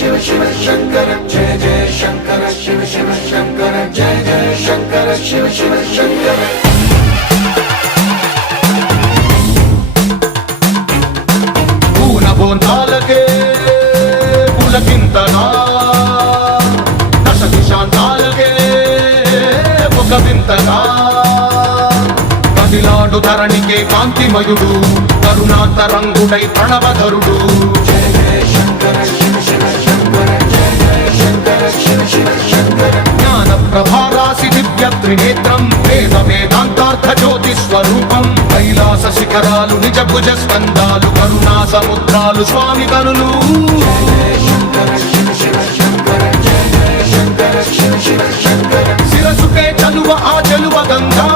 शिव शिव शंकर जय जय शंकर शिव शिव शंकर जय जय शंकर शिव शिव शंकर పూనబోంతాలకే పులకింతగా దశ దిశాంతాలకే ఒక వింతగా కదిలాడు ధరణికే కాంతిమయుడు కరుణాంతరంగుడై ప్రణవధరుడు जय जय शंकर शिव शिव शंकर जय जय शंकर शिव शिव शंकर జ్ఞాన ప్రభారాసి దివ్య త్రినేత్రం వేద వేదాంతార్థ జ్యోతి స్వరూపం కైలాస శిఖరాలు నిజ భుజ స్కందాలు కరుణా సముద్రాలు స్వామి కనులు जय जय शंकर शिव शिव शंकर जय जय शंकर शिव शिव शंकर శిరసుకే చలువ ఆ చెలువ గంగా